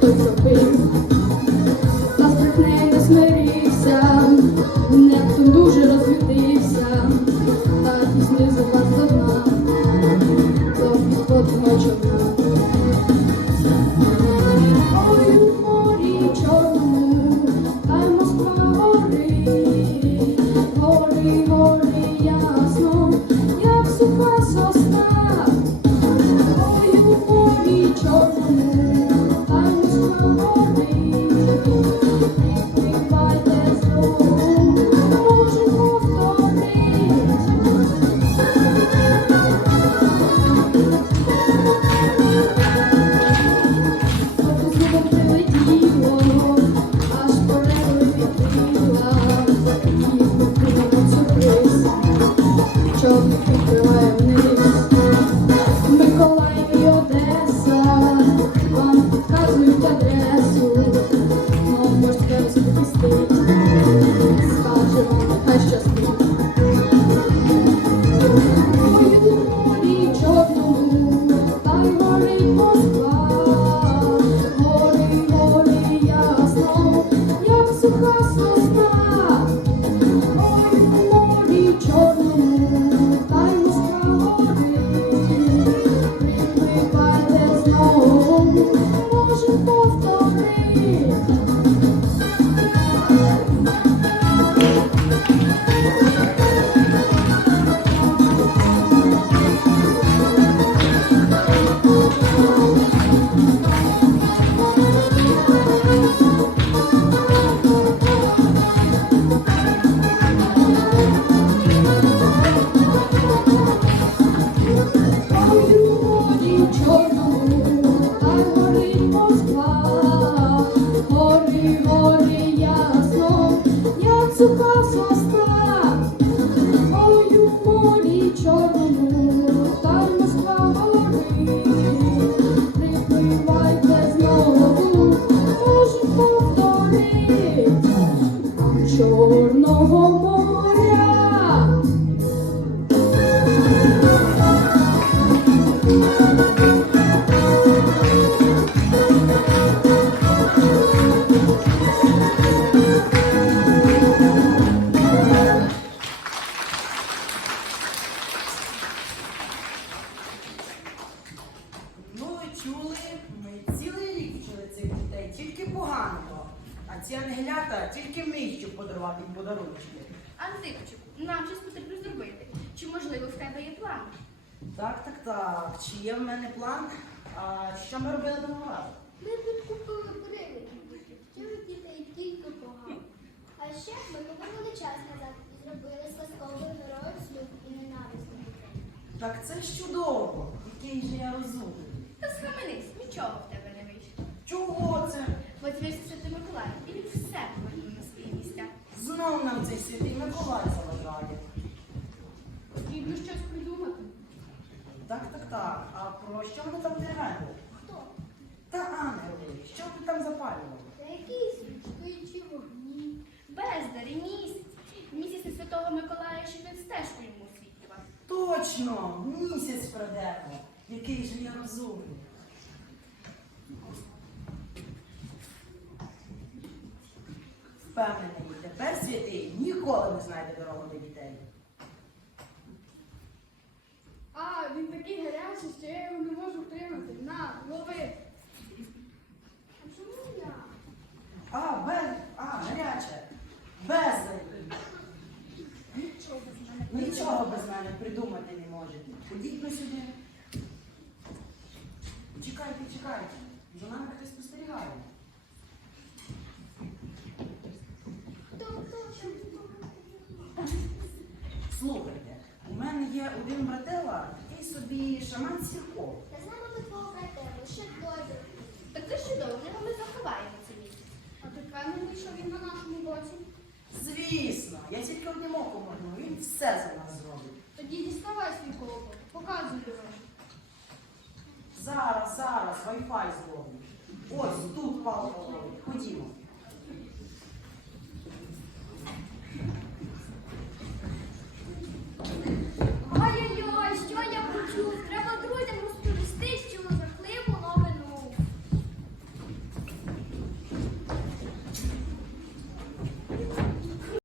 It's a big Хай щастить. Москва, гори, гори, ясно, як суха. Ми цілий рік вчили цих дітей, тільки поганого. А ці ангелята тільки ми, щоб подарувати їм подарунки. Антипчику, нам щось потрібно зробити. Чи можливо в тебе є план? Так, так, так. Чи є в мене план? А що ми робили до Нового? Ми підкупили привидів, вчили дітей тільки погано. А ще ми повернули час назад і зробили сказкових героїв злюб і ненависти дітей. Так це ж чудово. Який же я розумний. Та схаменись, нічого в тебе не вийшло. Чого це? Бо твій святий Миколай, і він все повернув на свої місця. Знов нам цей святий Миколай заважає. Потрібно щось придумати. Так, так, так. А про що ми там не теревили? Хто? Та ангели, що ти там запалював? Та які свічки чи вогні? Бездарі місяць. Місяць святого Миколая, щоб він стежку йому освітлював. Точно, місяць пройдемо. Який же я розумний. Впевнений, тепер святий ніколи не знайде дорогу до дітей. А, він такий гарячий, що я його не можу втримати. На, лови. А чому я? А, без, а, гаряче. Без. Нічого з мене. Нічого без мене придумати не можете. Ходіть на сюди. Чекайте, чекайте. За нами хтось спостерігає. Хто, хто, що? Слухайте, у мене є один братела, такий собі шаман Сірко. Я знаю ми твого брата, лише двоє. Так ж чудово, в ми заховаємо це місце. А ти впевнений, що він на нашому боці? Звісно, я тільки одним оком моргну, він все за нас зробить. Тоді діставай свій колокол, показуй дорогу. Зараз, зараз, Wi-Fi зловлю. Ось тут палка ловить. Ходімо.